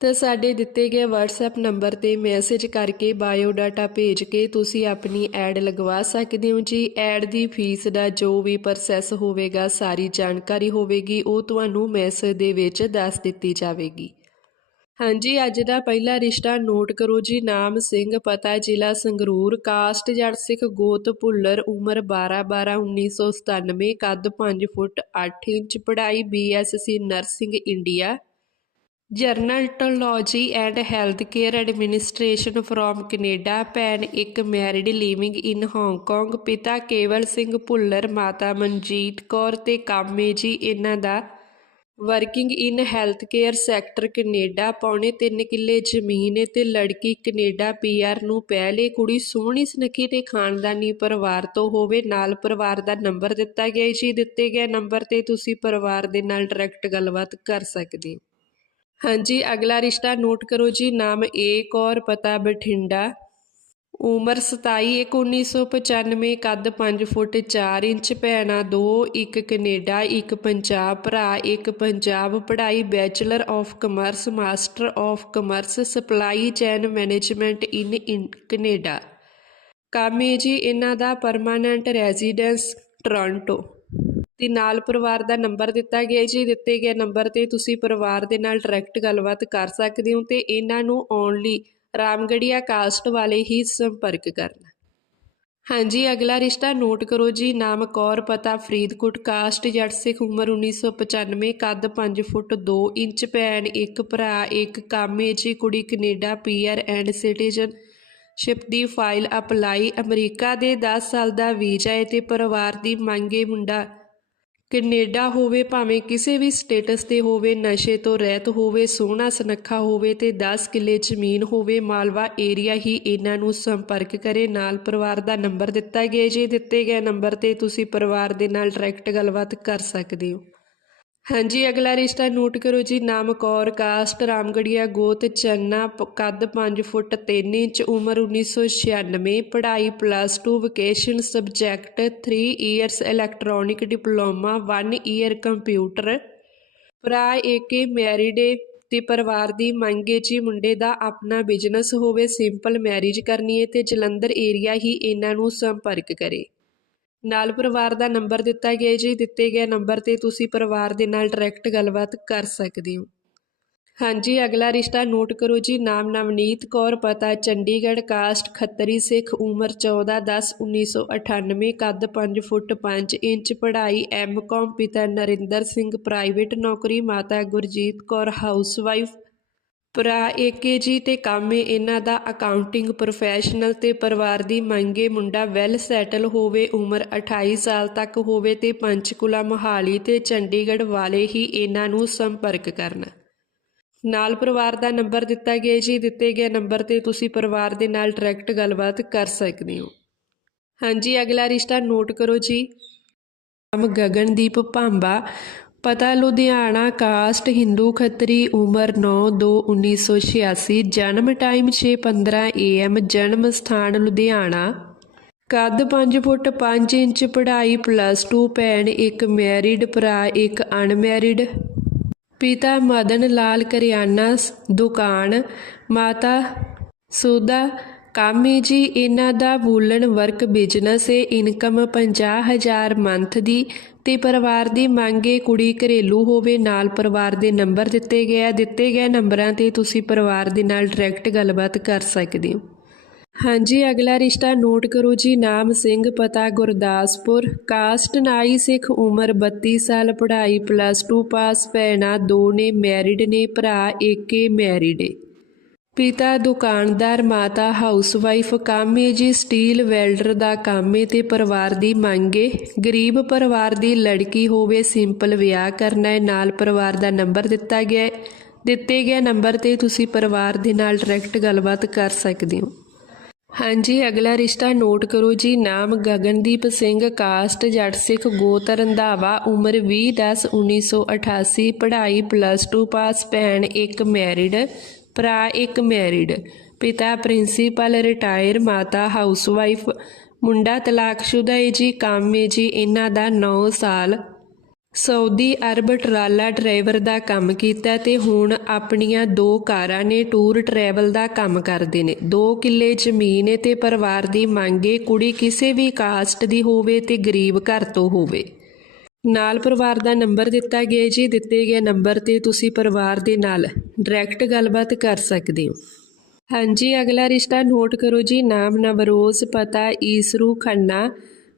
ਤਾਂ ਸਾਡੇ ਦਿੱਤੇ ਗਏ WhatsApp ਨੰਬਰ ਤੇ ਮੈਸੇਜ ਕਰਕੇ ਬਾਇਓ ਡਾਟਾ ਭੇਜ ਕੇ ਤੁਸੀਂ ਆਪਣੀ ਐਡ ਲਗਵਾ ਸਕਦੇ ਹੋ। ਜੀ ਐਡ ਦੀ ਫੀਸ ਦਾ ਜੋ ਵੀ ਪ੍ਰੋਸੈਸ ਹੋਵੇਗਾ, ਸਾਰੀ ਜਾਣਕਾਰੀ ਹੋਵੇਗੀ, ਉਹ ਤੁਹਾਨੂੰ ਮੈਸੇਜ ਦੇ ਵਿੱਚ ਦੱਸ ਦਿੱਤੀ ਜਾਵੇਗੀ। ਹਾਂਜੀ, ਅੱਜ ਦਾ ਪਹਿਲਾ ਰਿਸ਼ਤਾ ਨੋਟ ਕਰੋ ਜੀ। ਨਾਮ ਸਿੰਘ, ਪਤਾ ਜ਼ਿਲ੍ਹਾ ਸੰਗਰੂਰ, ਕਾਸਟ ਜੜ ਸਿੱਖ, ਗੋਤ ਭੁੱਲਰ, ਉਮਰ 12 12 1997 ਕੱਦ 5 ਫੁੱਟ 8 ਇੰਚ, ਪੜ੍ਹਾਈ BSc nursing India gerontology and health care administration from Canada ਭੈਣ ਇੱਕ ਮੈਰਿਡ ਲਿਵਿੰਗ ਇਨ ਹਾਂਗਕਾਂਗ ਪਿਤਾ ਕੇਵਲ ਸਿੰਘ ਭੁੱਲਰ, ਮਾਤਾ ਮਨਜੀਤ ਕੌਰ ਤੇ ਕਾਮੇ ਜੀ। ਇਹਨਾਂ ਦਾ working in health care sector Canada, ਪੌਣੇ 3 ਕਿੱਲੇ ਜ਼ਮੀਨ ਹੈ ਤੇ ਲੜਕੀ ਕੈਨੇਡਾ ਪੀਆਰ ਨੂੰ ਪਹਿਲੇ ਕੁੜੀ ਸੋਹਣੀ ਸੁਨੱਖੀ ਤੇ ਖਾਨਦਾਨੀ ਪਰਿਵਾਰ ਤੋਂ ਹੋਵੇ, ਨਾਲ ਪਰਿਵਾਰ ਦਾ ਨੰਬਰ ਦਿੱਤਾ ਗਿਆ ਹੈ ਜੀ। ਦਿੱਤੇ ਗਏ ਨੰਬਰ ਤੇ ਤੁਸੀਂ ਪਰਿਵਾਰ ਦੇ ਨਾਲ ਡਾਇਰੈਕਟ ਗੱਲਬਾਤ ਕਰ ਸਕਦੇ ਹੋ। ਹਾਂਜੀ, ਅਗਲਾ ਰਿਸ਼ਤਾ ਨੋਟ ਕਰੋ ਜੀ, ਨਾਮ ਏ ਕੌਰ, ਪਤਾ, ਬਠਿੰਡਾ। ਉਮਰ 27 ਇੱਕ 1995 ਕੱਦ 5 ਫੁੱਟ 4 ਇੰਚ, ਭੈਣਾਂ 2 ਇੱਕ ਕੈਨੇਡਾ, ਇੱਕ ਪੰਜਾਬ, ਭਰਾ ਇੱਕ ਪੰਜਾਬ, ਪੜ੍ਹਾਈ bachelor of commerce, master of commerce, supply chain management in in Canada. ਕੰਮ ਹੈ ਜੀ, ਇਹਨਾਂ ਦਾ ਪਰਮਾਨੈਂਟ ਰੈਜ਼ੀਡੈਂਸ, ਟੋਰਾਂਟੋ। ਤੇ ਨਾਲ ਪਰਿਵਾਰ ਦਾ ਨੰਬਰ ਦਿੱਤਾ ਗਿਆ ਜੀ। ਦਿੱਤੇ ਗਏ ਨੰਬਰ ਤੇ ਤੁਸੀਂ ਪਰਿਵਾਰ ਦੇ ਨਾਲ ਡਾਇਰੈਕਟ ਗੱਲਬਾਤ ਕਰ ਸਕਦੇ ਹੋ ਤੇ ਇਹਨਾਂ ਨੂੰ ਆਉਣ ਲਈ ਰਾਮਗੜੀਆ ਕਾਸਟ ਵਾਲੇ ਹੀ ਸੰਪਰਕ ਕਰਨਾ। ਹਾਂਜੀ, ਅਗਲਾ ਰਿਸ਼ਤਾ ਨੋਟ ਕਰੋ ਜੀ। ਨਾਮ ਕੌਰ, ਪਤਾ ਫਰੀਦਕੋਟ ਕਾਸਟ ਜੱਟ ਸਿੱਖ ਉਮਰ 1995 ਕੱਦ 5 ਫੁੱਟ 2 ਇੰਚ, ਭੈਣ ਇੱਕ ਭਰਾ, ਇੱਕ ਕਾਮੇ ਜੀ, ਕੁੜੀ Canada PR and citizenship ਦੀ ਫਾਈਲ ਅਪਲਾਈ ਅਮਰੀਕਾ ਦੇ 10 ਸਾਲ ਦਾ ਵੀਜ਼ਾ ਹੈ ਤੇ ਪਰਿਵਾਰ ਦੀ ਮੰਗੇ ਮੁੰਡਾ ਕੈਨੇਡਾ ਹੋਵੇ ਭਾਵੇਂ ਕਿਸੇ ਵੀ ਸਟੇਟਸ ਤੇ ਹੋਵੇ, ਨਸ਼ੇ ਤੋਂ ਰਹਿਤ ਹੋਵੇ, ਸੋਹਣਾ ਸੁਨੱਖਾ ਹੋਵੇ ਤੇ 10 ਕਿੱਲੇ ਜ਼ਮੀਨ ਹੋਵੇ, ਮਾਲਵਾ ਏਰੀਆ ਹੀ ਇਹਨਾਂ ਨੂੰ ਸੰਪਰਕ ਕਰੇ। ਨਾਲ ਪਰਿਵਾਰ ਦਾ ਨੰਬਰ ਦਿੱਤਾ ਗਿਆ ਜੇ ਦਿੱਤੇ ਗਏ ਨੰਬਰ ਤੇ ਤੁਸੀਂ ਪਰਿਵਾਰ ਦੇ ਨਾਲ ਡਾਇਰੈਕਟ ਗੱਲਬਾਤ ਕਰ ਸਕਦੇ ਹੋ। ਹਾਂਜੀ, ਅਗਲਾ ਰਿਸ਼ਤਾ ਨੋਟ ਕਰੋ ਜੀ। ਨਾਮ ਕੌਰ, ਕਾਸਟ, ਰਾਮਗੜੀਆ, ਗੋਤ, ਚੰਨਾ, ਪ- ਕੱਦ 5 ਫੁੱਟ 3 ਇੰਚ, ਉਮਰ 1996 ਪੜ੍ਹਾਈ plus 2 vocation subject 3 years electronic diploma 1 year computer ਭਰਾ ਏਕੇ ਮੈਰਿਡ ਏ ਤੇ ਪਰਿਵਾਰ ਦੀ ਮੰਗ ਮੰਗੇ ਜੀ ਮੁੰਡੇ ਦਾ ਆਪਣਾ ਬਿਜ਼ਨਸ ਹੋਵੇ ਸਿੰਪਲ ਮੈਰਿਜ ਕਰਨੀ ਹੈ ਤੇ ਜਲੰਧਰ ਏਰੀਆ ਹੀ ਇਹਨਾਂ ਨੂੰ ਸੰਪਰਕ ਕਰੇ। ਨਾਲ ਪਰਿਵਾਰ ਦਾ ਨੰਬਰ ਦਿੱਤਾ ਗਿਆ ਜੀ ਦਿੱਤੇ ਗਏ ਨੰਬਰ ਤੇ ਤੁਸੀਂ ਪਰਿਵਾਰ ਦੇ ਨਾਲ ਡਾਇਰੈਕਟ ਗੱਲਬਾਤ ਕਰ ਸਕਦੇ ਹੋ। ਹਾਂਜੀ, ਅਗਲਾ ਰਿਸ਼ਤਾ ਨੋਟ ਕਰੋ ਜੀ। ਨਾਮ ਨਵਨੀਤ ਕੌਰ, ਪਤਾ ਚੰਡੀਗੜ੍ਹ, ਕਾਸਟ ਖੱਤਰੀ ਸਿੱਖ, ਉਮਰ 14 10 1998 ਕੱਦ 5 ਫੁੱਟ 5 ਇੰਚ, ਪੜ੍ਹਾਈ ਐਮਕਾਮ ਪਿਤਾ ਨਰਿੰਦਰ ਸਿੰਘ, ਪ੍ਰਾਈਵੇਟ ਨੌਕਰੀ, ਮਾਤਾ ਗੁਰਜੀਤ ਕੌਰ, ਹਾਊਸਵਾਈਫ ਭਰਾ ਏਕੇ ਜੀ ਤੇ ਕਾਮੇ ਇਹਨਾਂ ਦਾ ਅਕਾਊਂਟਿੰਗ ਪ੍ਰੋਫੈਸ਼ਨਲ ਤੇ ਪਰਿਵਾਰ ਦੀ ਮੰਗੇ ਮੁੰਡਾ ਵੈਲ ਸੈਟਲ ਹੋਵੇ, ਉਮਰ 28 ਸਾਲ ਤੱਕ ਹੋਵੇ ਤੇ ਪੰਚਕੁਲਾ ਮੋਹਾਲੀ ਤੇ ਚੰਡੀਗੜ੍ਹ ਵਾਲੇ ਹੀ ਇਹਨਾਂ ਨੂੰ ਸੰਪਰਕ ਕਰਨ। ਨਾਲ ਪਰਿਵਾਰ ਦਾ ਨੰਬਰ ਦਿੱਤਾ ਗਿਆ ਜੀ, ਦਿੱਤੇ ਗਏ ਨੰਬਰ ਤੇ ਤੁਸੀਂ ਪਰਿਵਾਰ ਦੇ ਨਾਲ ਡਾਇਰੈਕਟ ਗੱਲਬਾਤ ਕਰ ਸਕਦੇ ਹੋ। ਹਾਂਜੀ, ਅਗਲਾ ਰਿਸ਼ਤਾ ਨੋਟ ਕਰੋ ਜੀ। ਨਾਮ ਗਗਨਦੀਪ ਭਾਂਬਾ ਪਤਾ ਲੁਧਿਆਣਾ ਕਾਸਟ ਹਿੰਦੂ ਖੱਤਰੀ ਉਮਰ 9 2 1986 ਜਨਮ ਟਾਈਮ 6:15 AM ਜਨਮ ਸਥਾਨ ਲੁਧਿਆਣਾ। ਕੱਦ 5 ਫੁੱਟ 5 ਇੰਚ, ਪੜ੍ਹਾਈ ਪਲੱਸ 2 ਭੈਣ ਇੱਕ ਮੈਰਿਡ, ਭਰਾ ਇੱਕ ਅਨਮੈਰਿਡ। ਪਿਤਾ ਮਦਨ ਲਾਲ ਕਰਿਆਨਾ, ਦੁਕਾਨ, ਮਾਤਾ ਸੁਦਾ ਕਾਮੀ ਜੀ, ਇਹਨਾਂ ਦਾ ਵੂਲਨ ਵਰਕ ਬਿਜ਼ਨਸ ਹੈ ਇਨਕਮ 50000 ਮੰਥ ਦੀ ਤੇ ਪਰਿਵਾਰ ਦੀ ਮੰਗ ਮੰਗੇ ਕੁੜੀ ਘਰੇਲੂ ਹੋਵੇ, ਨਾਲ ਪਰਿਵਾਰ ਦੇ ਨੰਬਰ ਦਿੱਤੇ ਗਏ ਆ। ਦਿੱਤੇ ਗਏ ਨੰਬਰਾਂ ਤੇ ਤੁਸੀਂ ਪਰਿਵਾਰ ਦੇ ਨਾਲ ਡਾਇਰੈਕਟ ਗੱਲਬਾਤ ਕਰ ਸਕਦੇ ਹੋ। ਹਾਂਜੀ, ਅਗਲਾ ਰਿਸ਼ਤਾ ਨੋਟ ਕਰੋ ਜੀ, ਨਾਮ ਸਿੰਘ, ਪਤਾ ਗੁਰਦਾਸਪੁਰ। ਕਾਸਟ ਨਾਈ ਸਿੱਖ, ਉਮਰ 32 ਸਾਲ, ਪੜ੍ਹਾਈ ਪਲੱਸ 2 ਪਾਸ ਭੈਣਾਂ ਦੋ ਨੇ ਮੈਰਿਡ ਨੇ, ਭਰਾ ਏਕੇ ਮੈਰਿਡ ਏ। ਪਿਤਾ, ਦੁਕਾਨਦਾਰ, ਮਾਤਾ, ਹਾਊਸਵਾਈਫ, ਕਾਮੇ ਜੀ, ਸਟੀਲ ਵੈਲਡਰ ਦਾ ਕਾਮੇ ਤੇ ਪਰਿਵਾਰ ਦੀ ਮੰਗੇ ਗਰੀਬ ਪਰਿਵਾਰ ਦੀ ਲੜਕੀ ਹੋਵੇ ਸਿੰਪਲ ਵਿਆਹ ਕਰਨਾ ਹੈ ਨਾਲ ਪਰਿਵਾਰ ਦਾ ਨੰਬਰ ਦਿੱਤਾ ਗਿਆ ਹੈ ਦਿੱਤੇ ਗਏ ਨੰਬਰ ਤੇ ਤੁਸੀਂ ਪਰਿਵਾਰ ਦੇ ਨਾਲ ਡਾਇਰੈਕਟ ਗੱਲਬਾਤ ਕਰ ਸਕਦੇ ਹੋ। ਹਾਂਜੀ, ਅਗਲਾ ਰਿਸ਼ਤਾ ਨੋਟ ਕਰੋ ਜੀ। ਨਾਮ ਗਗਨਦੀਪ ਸਿੰਘ, ਕਾਸਟ ਜੱਟ ਸਿੱਖ ਗੋਤ ਰੰਧਾਵਾ ਉਮਰ 20 10 1988 ਪੜ੍ਹਾਈ ਪਲੱਸ 2 ਪਾਸ ਭੈਣ, ਇੱਕ ਮੈਰਿਡ ਭਰਾ ਇੱਕ ਮੈਰਿਡ ਪਿਤਾ ਪ੍ਰਿੰਸੀਪਲ ਰਿਟਾਇਰ ਮਾਤਾ ਹਾਊਸਵਾਈਫ ਮੁੰਡਾ ਤਲਾਕਸ਼ੁਦਾ ਹੈ ਜੀ, ਕੰਮ ਹੈ ਜੀ, ਇਹਨਾਂ ਦਾ 9 ਸਾਲ। ਸਾਊਦੀ ਅਰਬ ਟਰਾਲਾ ਡਰਾਈਵਰ ਦਾ ਕੰਮ ਕੀਤਾ ਤੇ ਹੁਣ ਆਪਣੀਆਂ ਦੋ ਕਾਰਾਂ ਨੇ ਟੂਰ ਟਰੈਵਲ ਦਾ ਕੰਮ ਕਰਦੇ ਨੇ। ਦੋ ਕਿੱਲੇ ਜ਼ਮੀਨ ਏ ਤੇ ਪਰਿਵਾਰ ਦੀ ਮੰਗੇ ਕੁੜੀ ਕਿਸੇ ਵੀ ਕਾਸਟ ਦੀ ਹੋਵੇ ਤੇ ਗਰੀਬ ਘਰ ਤੋਂ ਹੋਵੇ। ਨਾਲ ਪਰਿਵਾਰ ਦਾ ਨੰਬਰ ਦਿੱਤਾ ਗਿਆ ਜੀ, ਦਿੱਤੇ ਗਏ ਨੰਬਰ ਤੇ ਤੁਸੀਂ ਪਰਿਵਾਰ ਦੇ ਨਾਲ ਡਾਇਰੈਕਟ ਗੱਲਬਾਤ ਕਰ ਸਕਦੇ ਹੋ। ਹਾਂਜੀ, ਅਗਲਾ ਰਿਸ਼ਤਾ ਨੋਟ ਕਰੋ ਜੀ, ਨਾਮ ਨਵਰੋਜ਼, ਪਤਾ ਈਸਰੂ ਖੰਨਾ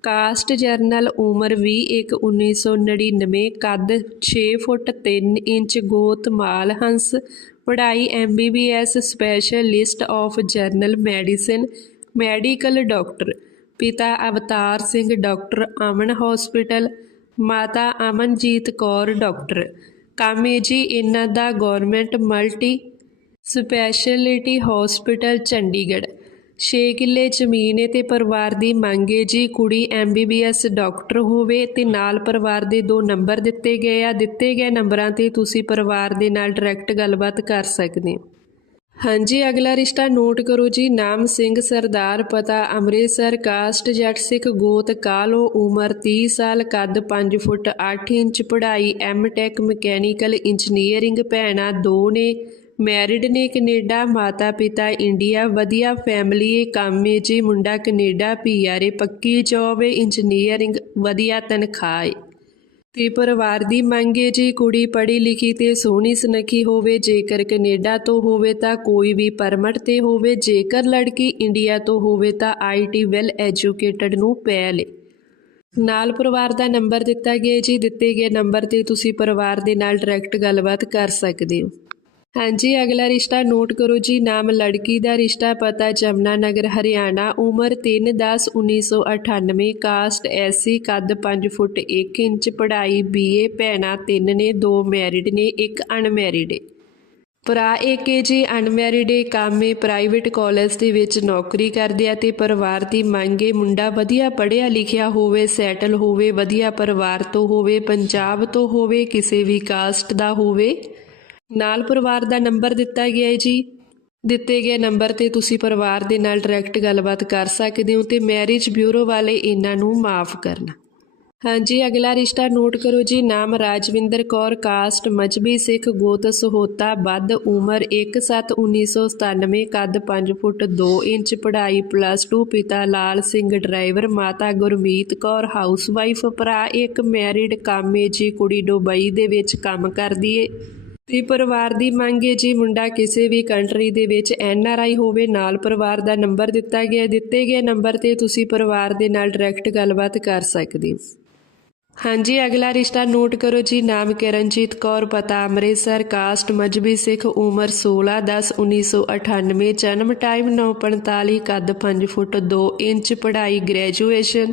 ਕਾਸਟ ਜਰਨਲ ਉਮਰ 20 ਇੱਕ 1999 ਕੱਦ 6 ਫੁੱਟ 3 ਇੰਚ, ਗੋਤ ਮਾਲ ਹੰਸ, ਪੜ੍ਹਾਈ MBBS specialist of general medicine medical doctor ਪਿਤਾ ਅਵਤਾਰ ਸਿੰਘ ਡਾਕਟਰ ਅਮਨ ਹਸਪੀਟਲ ਮਾਤਾ ਅਮਨਜੀਤ ਕੌਰ, ਡਾਕਟਰ। ਕੰਮ ਹੈ ਜੀ, ਇਹਨਾਂ ਦਾ government multi speciality hospital, Chandigarh. 6 ਕਿੱਲੇ ਜ਼ਮੀਨ ਹੈ ਤੇ ਪਰਿਵਾਰ ਦੀ ਮੰਗ ਹੈ ਜੀ ਕੁੜੀ ਐਮਬੀਬੀਐਸ ਡਾਕਟਰ ਹੋਵੇ ਤੇ ਨਾਲ ਪਰਿਵਾਰ ਦੇ ਦੋ ਨੰਬਰ ਦਿੱਤੇ ਗਏ ਆ। ਦਿੱਤੇ ਗਏ ਨੰਬਰਾਂ ਤੇ ਤੁਸੀਂ ਪਰਿਵਾਰ ਦੇ ਨਾਲ ਡਾਇਰੈਕਟ ਗੱਲਬਾਤ ਕਰ ਸਕਦੇ ਹੋ। ਹਾਂਜੀ, ਅਗਲਾ ਰਿਸ਼ਤਾ ਨੋਟ ਕਰੋ ਜੀ। ਨਾਮ ਸਿੰਘ, ਸਰਦਾਰ ਪਤਾ, ਅੰਮ੍ਰਿਤਸਰ, ਕਾਸਟ ਜੱਟ, ਸਿੱਖ ਗੋਤ, ਕਾਲੋ ਉਮਰ 30 ਸਾਲ, ਕੱਦ 5 ਫੁੱਟ 8 ਇੰਚ, ਪੜ੍ਹਾਈ ਐਮਟੈਕ ਮਕੈਨੀਕਲ ਇੰਜੀਨੀਅਰਿੰਗ ਭੈਣਾਂ ਦੋ ਨੇ, ਮੈਰਿਡ ਨੇ ਕੈਨੇਡਾ ਮਾਤਾ ਪਿਤਾ ਇੰਡੀਆ, ਵਧੀਆ ਫੈਮਿਲੀ ਏ ਕੰਮ ਏ ਜੀ, ਮੁੰਡਾ ਕੈਨੇਡਾ ਪੀਆਰ ਏ, ਪੱਕੀ ਜੌਬ ਏ, ਇੰਜੀਨੀਅਰਿੰਗ, ਵਧੀਆ ਤਨਖਾਹ ਏ। ਤੇ ਪਰਿਵਾਰ ਦੀ ਮੰਗ ਹੈ ਜੀ, ਕੁੜੀ ਪੜ੍ਹੀ ਲਿਖੀ ਤੇ ਸੋਹਣੀ ਸੁਨੱਖੀ ਹੋਵੇ, ਜੇਕਰ ਕੈਨੇਡਾ ਤੋਂ ਹੋਵੇ ਤਾਂ ਕੋਈ ਵੀ ਪਰਮਿਟ ਤੇ ਹੋਵੇ, ਜੇਕਰ ਲੜਕੀ ਇੰਡੀਆ ਤੋਂ ਹੋਵੇ ਤਾਂ ਆਈਟੀ ਵੈਲ ਐਜੂਕੇਟਡ ਨੂੰ ਪੈ ਲੇ ਨਾਲ ਪਰਿਵਾਰ ਦਾ ਨੰਬਰ ਦਿੱਤਾ ਗਿਆ ਜੀ, ਦਿੱਤੇ ਗਏ ਨੰਬਰ ਤੇ ਤੁਸੀਂ ਪਰਿਵਾਰ ਦੇ ਨਾਲ ਡਾਇਰੈਕਟ ਗੱਲਬਾਤ ਕਰ ਸਕਦੇ ਹੋ। ਹਾਂਜੀ, ਅਗਲਾ ਰਿਸ਼ਤਾ ਨੋਟ ਕਰੋ ਜੀ, ਨਾਮ ਲੜਕੀ ਦਾ ਰਿਸ਼ਤਾ, ਪਤਾ ਜਮਨਾ ਨਗਰ, ਹਰਿਆਣਾ, ਉਮਰ 3 10 1998 ਕਾਸਟ ਐਸੀ ਕੱਦ 5 ਫੁੱਟ 1 ਇੰਚ, ਪੜ੍ਹਾਈ ਬੀਏ, ਭੈਣਾਂ ਤਿੰਨ ਨੇ, ਦੋ ਮੈਰਿਡ ਨੇ, ਇੱਕ ਅਨਮੈਰਿਡ ਏ। ਭਰਾ ਇੱਕ ਏ ਜੀ, ਅਨਮੈਰਿਡ ਏ, ਕੰਮ ਏ, ਪ੍ਰਾਈਵੇਟ ਕਾਲਜ ਦੇ ਵਿੱਚ ਨੌਕਰੀ ਕਰਦੇ ਆ ਤੇ ਪਰਿਵਾਰ ਦੀ ਮੰਗ ਏ, ਮੁੰਡਾ ਵਧੀਆ ਪੜ੍ਹਿਆ ਲਿਖਿਆ ਹੋਵੇ, ਸੈਟਲ ਹੋਵੇ, ਵਧੀਆ ਪਰਿਵਾਰ ਤੋਂ ਹੋਵੇ, ਪੰਜਾਬ ਤੋਂ ਹੋਵੇ, ਕਿਸੇ ਵੀ ਕਾਸਟ ਦਾ ਹੋਵੇ। ਨਾਲ ਪਰਿਵਾਰ ਦਾ ਨੰਬਰ ਦਿੱਤਾ ਗਿਆ ਹੈ ਜੀ। ਦਿੱਤੇ ਗਏ ਨੰਬਰ ਤੇ ਤੁਸੀਂ ਪਰਿਵਾਰ ਦੇ ਨਾਲ ਡਾਇਰੈਕਟ ਗੱਲਬਾਤ ਕਰ ਸਕਦੇ ਹੋ ਤੇ ਮੈਰਿਜ ਬਿਊਰੋ ਵਾਲੇ ਇਹਨਾਂ ਨੂੰ ਮਾਫ ਕਰਨਾ। ਹਾਂਜੀ, ਅਗਲਾ ਰਿਸ਼ਤਾ ਨੋਟ ਕਰੋ ਜੀ। ਨਾਮ ਰਾਜਵਿੰਦਰ ਕੌਰ, ਕਾਸਟ ਮਜਬੀ ਸਿੱਖ, ਗੋਤ ਸਹੋਤਾ, ਵੱਧ ਉਮਰ 1/7/1997 ਕੱਦ 5 ਫੁੱਟ 2 ਇੰਚ, ਪੜ੍ਹਾਈ ਪਲੱਸ 2 ਪਿਤਾ ਲਾਲ ਸਿੰਘ, ਡਰਾਈਵਰ, ਮਾਤਾ ਗੁਰਮੀਤ ਕੌਰ ਹਾਊਸਵਾਈਫ ਭਰਾ ਇੱਕ ਮੈਰਿਡ ਕਾਮੇ ਜੀ ਕੁੜੀ ਦੁਬਈ ਦੇ ਵਿੱਚ ਕੰਮ ਕਰਦੀ ਏ। ਤੇ ਪਰਿਵਾਰ ਦੀ ਮੰਗ ਹੈ ਜੀ। ਮੁੰਡਾ ਕਿਸੇ ਵੀ ਕੰਟਰੀ ਦੇ ਵਿੱਚ ਐਨ ਆਰ ਆਈ ਹੋਵੇ, ਨਾਲ ਪਰਿਵਾਰ ਦਾ ਨੰਬਰ ਦਿੱਤਾ ਗਿਆ ਦਿੱਤੇ ਗਏ ਨੰਬਰ ਤੇ ਤੁਸੀਂ ਪਰਿਵਾਰ ਦੇ ਨਾਲ ਡਾਇਰੈਕਟ ਗੱਲਬਾਤ ਕਰ ਸਕਦੇ ਹੋ। ਹਾਂਜੀ, ਅਗਲਾ ਰਿਸ਼ਤਾ ਨੋਟ ਕਰੋ ਜੀ। ਨਾਮ ਕਿਰਨਜੀਤ ਕੌਰ, ਪਤਾ ਅੰਮ੍ਰਿਤਸਰ ਕਾਸਟ ਮਜਬੀ ਸਿੱਖ, ਉਮਰ 16 10 1998 ਜਨਮ ਟਾਈਮ 9:45 ਕੱਦ 5 ਫੁੱਟ 2 ਇੰਚ, ਪੜ੍ਹਾਈ ਗ੍ਰੈਜੂਏਸ਼ਨ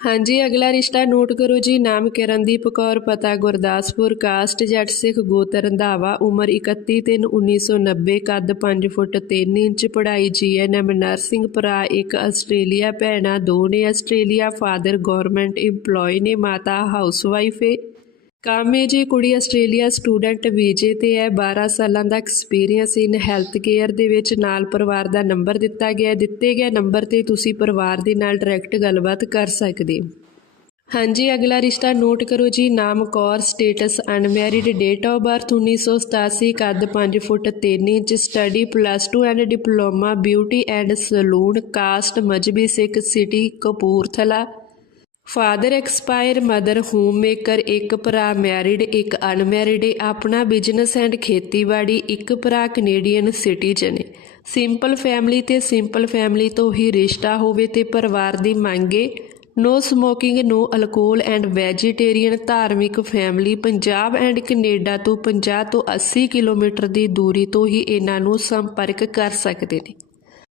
ਹਾਂਜੀ, ਅਗਲਾ ਰਿਸ਼ਤਾ ਨੋਟ ਕਰੋ ਜੀ। ਨਾਮ ਕਿਰਨਦੀਪ ਕੌਰ, ਪਤਾ ਗੁਰਦਾਸਪੁਰ। ਕਾਸਟ ਜੱਟ ਸਿੱਖ ਗੋਤ ਰੰਧਾਵਾ ਉਮਰ 31 ਤਿੰਨ 1990 ਕੱਦ 5 ਫੁੱਟ 3 ਇੰਚ, ਪੜ੍ਹਾਈ ਜੀਐਨਐਮ ਨਰਸਿੰਗ ਭਰਾ, ਇੱਕ ਆਸਟ੍ਰੇਲੀਆ ਭੈਣਾਂ ਦੋ ਨੇ ਆਸਟ੍ਰੇਲੀਆ, ਫਾਦਰ ਗਵਰਨਮੈਂਟ EMPLOYE ਨੇ, ਮਾਤਾ ਹਾਊਸਵਾਈਫ ਏ। ਕਾਮੇ ਜੀ ਕੁੜੀ ਆਸਟ੍ਰੇਲੀਆ ਸਟੂਡੈਂਟ ਵੀਜ਼ੇ ਤੇ ਹੈ 12 ਸਾਲਾਂ ਦਾ ਐਕਸਪੀਰੀਅੰਸ ਇਨ ਹੈਲਥ ਕੇਅਰ ਦੇ ਵਿੱਚ ਨਾਲ ਪਰਿਵਾਰ ਦਾ ਨੰਬਰ ਦਿੱਤਾ ਗਿਆ, ਦਿੱਤੇ ਗਏ ਨੰਬਰ ਤੇ ਤੁਸੀਂ ਪਰਿਵਾਰ ਦੇ ਨਾਲ ਡਾਇਰੈਕਟ ਗੱਲਬਾਤ ਕਰ ਸਕਦੇ ਹੋ। ਹਾਂਜੀ, ਅਗਲਾ ਰਿਸ਼ਤਾ ਨੋਟ ਕਰੋ ਜੀ, ਨਾਮ Kaur status unmarried date of birth 1987 ਕੱਦ 5 foot 3 inch study plus 2 and diploma beauty and salon caste Mazhabi Sikh city Kapurthala. Father expire mother homemaker ਇੱਕ ਭਰਾ ਮੈਰਿਡ ਇੱਕ ਅਨਮੈਰਿਡ ਆਪਣਾ ਬਿਜ਼ਨਸ ਐਂਡ ਖੇਤੀਬਾੜੀ ਇੱਕ ਭਰਾ ਕੈਨੇਡੀਅਨ ਸਿਟੀਜ਼ਨ ਹੈ ਸਿੰਪਲ ਫੈਮਿਲੀ ਤੇ ਸਿੰਪਲ ਫੈਮਿਲੀ ਤੋਂ ਹੀ ਰਿਸ਼ਤਾ ਹੋਵੇ ਤੇ ਪਰਿਵਾਰ ਦੀ ਮੰਗੇ। No smoking no alcohol and vegetarian ਧਾਰਮਿਕ ਫੈਮਿਲੀ ਪੰਜਾਬ ਐਂਡ ਕੈਨੇਡਾ ਤੋਂ 50 ਤੋਂ 80 ਕਿਲੋਮੀਟਰ ਦੀ ਦੂਰੀ ਤੋਂ ਹੀ ਇਹਨਾਂ ਨੂੰ ਸੰਪਰਕ ਕਰ ਸਕਦੇ ਨੇ।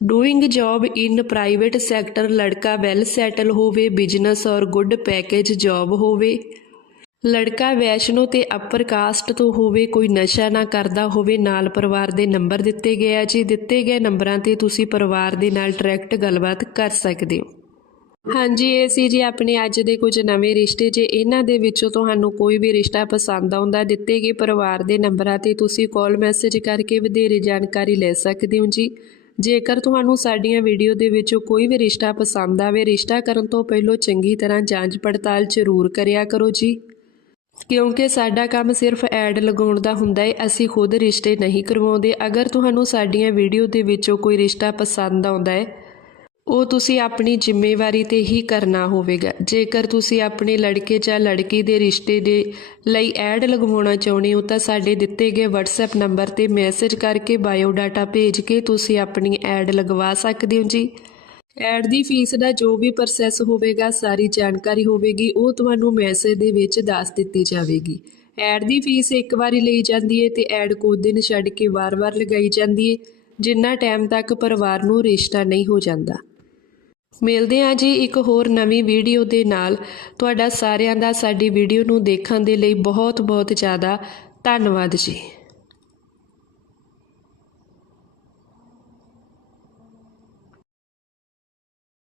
doing job in private sector ਲੜਕਾ ਵੈਲ ਸੈਟਲ ਹੋਵੇ business or good package job ਹੋਵੇ ਲੜਕਾ ਵੈਸ਼ਨੋ ਤੇ ਅਪਰ ਕਾਸਟ ਤੋਂ ਹੋਵੇ ਕੋਈ ਨਸ਼ਾ ਨਾ ਕਰਦਾ ਹੋਵੇ ਨਾਲ ਪਰਿਵਾਰ ਦੇ ਨੰਬਰ ਦਿੱਤੇ ਗਏ ਆ ਜੀ ਦਿੱਤੇ ਗਏ ਨੰਬਰਾਂ ਤੇ ਤੁਸੀਂ ਪਰਿਵਾਰ ਦੇ ਨਾਲ ਡਾਇਰੈਕਟ ਗੱਲਬਾਤ ਕਰ ਸਕਦੇ ਹੋ ਹਾਂਜੀ ਇਹ ਸੀ ਜੀ ਆਪਣੇ ਅੱਜ ਦੇ ਕੁਝ ਨਵੇਂ ਰਿਸ਼ਤੇ ਜੇ ਇਹਨਾਂ ਦੇ ਵਿੱਚੋਂ ਤੁਹਾਨੂੰ ਕੋਈ ਵੀ ਰਿਸ਼ਤਾ ਪਸੰਦ ਆਉਂਦਾ ਦਿੱਤੇ ਗਏ ਪਰਿਵਾਰ ਦੇ ਨੰਬਰਾਂ ਤੇ ਤੁਸੀਂ ਕਾਲ ਮੈਸੇਜ ਕਰਕੇ ਵਧੇਰੇ ਜਾਣਕਾਰੀ ਲੈ ਸਕਦੇ ਹੋ ਜੀ ਜੇਕਰ ਤੁਹਾਨੂੰ ਸਾਡੀਆਂ ਵੀਡੀਓ ਦੇ ਵਿੱਚੋਂ ਕੋਈ ਵੀ ਰਿਸ਼ਤਾ ਪਸੰਦ ਆਵੇ, ਰਿਸ਼ਤਾ ਕਰਨ ਤੋਂ ਪਹਿਲਾਂ ਚੰਗੀ ਤਰ੍ਹਾਂ ਜਾਂਚ ਪੜਤਾਲ ਜ਼ਰੂਰ ਕਰਿਆ ਕਰੋ ਜੀ। ਕਿਉਂਕਿ ਸਾਡਾ ਕੰਮ ਸਿਰਫ ਐਡ ਲਗਾਉਣ ਦਾ ਹੁੰਦਾ ਹੈ, ਅਸੀਂ ਖੁਦ ਰਿਸ਼ਤੇ ਨਹੀਂ ਕਰਵਾਉਂਦੇ। ਅਗਰ ਤੁਹਾਨੂੰ ਸਾਡੀਆਂ ਵੀਡੀਓ ਦੇ ਵਿੱਚੋਂ ਕੋਈ ਰਿਸ਼ਤਾ ਪਸੰਦ ਆਉਂਦਾ ਹੈ ਉਹ ਤੁਸੀਂ ਆਪਣੀ ਜ਼ਿੰਮੇਵਾਰੀ ਤੇ ਹੀ ਕਰਨਾ ਹੋਵੇਗਾ। ਜੇਕਰ ਤੁਸੀਂ ਆਪਣੇ ਲੜਕੇ ਜਾਂ ਲੜਕੀ ਦੇ ਰਿਸ਼ਤੇ ਦੇ ਲਈ ਐਡ ਲਗਵਾਉਣਾ ਚਾਹੁੰਦੇ ਹੋ, ਤਾਂ ਸਾਡੇ ਦਿੱਤੇ ਗਏ WhatsApp ਨੰਬਰ ਤੇ ਮੈਸੇਜ ਕਰਕੇ ਬਾਇਓਡਾਟਾ ਭੇਜ ਕੇ ਤੁਸੀਂ ਆਪਣੀ ਐਡ ਲਗਵਾ ਸਕਦੇ ਹੋ ਜੀ। ਐਡ ਦੀ ਫੀਸ ਦਾ ਜੋ ਵੀ ਪ੍ਰੋਸੈਸ ਹੋਵੇਗਾ, ਸਾਰੀ ਜਾਣਕਾਰੀ ਹੋਵੇਗੀ, ਉਹ ਤੁਹਾਨੂੰ ਮੈਸੇਜ ਦੇ ਵਿੱਚ ਦੱਸ ਦਿੱਤੀ ਜਾਵੇਗੀ। ਐਡ ਦੀ ਫੀਸ ਇੱਕ ਵਾਰੀ ਲਈ ਜਾਂਦੀ ਹੈ ਤੇ ਐਡ ਕੁਝ ਦਿਨ ਛੱਡ ਕੇ ਵਾਰ-ਵਾਰ ਲਗਾਈ ਜਾਂਦੀ ਹੈ ਜਿੰਨਾ ਟਾਈਮ ਤੱਕ ਪਰਿਵਾਰ ਨੂੰ ਰਿਸ਼ਤਾ ਨਹੀਂ ਹੋ ਜਾਂਦਾ। ਮਿਲਦੇ ਹਾਂ ਜੀ ਇੱਕ ਹੋਰ ਨਵੀਂ ਵੀਡੀਓ ਦੇ ਨਾਲ। ਤੁਹਾਡਾ ਸਾਰਿਆਂ ਦਾ ਸਾਡੀ ਵੀਡੀਓ ਨੂੰ ਦੇਖਣ ਦੇ ਲਈ ਬਹੁਤ ਬਹੁਤ ਜ਼ਿਆਦਾ ਧੰਨਵਾਦ ਜੀ।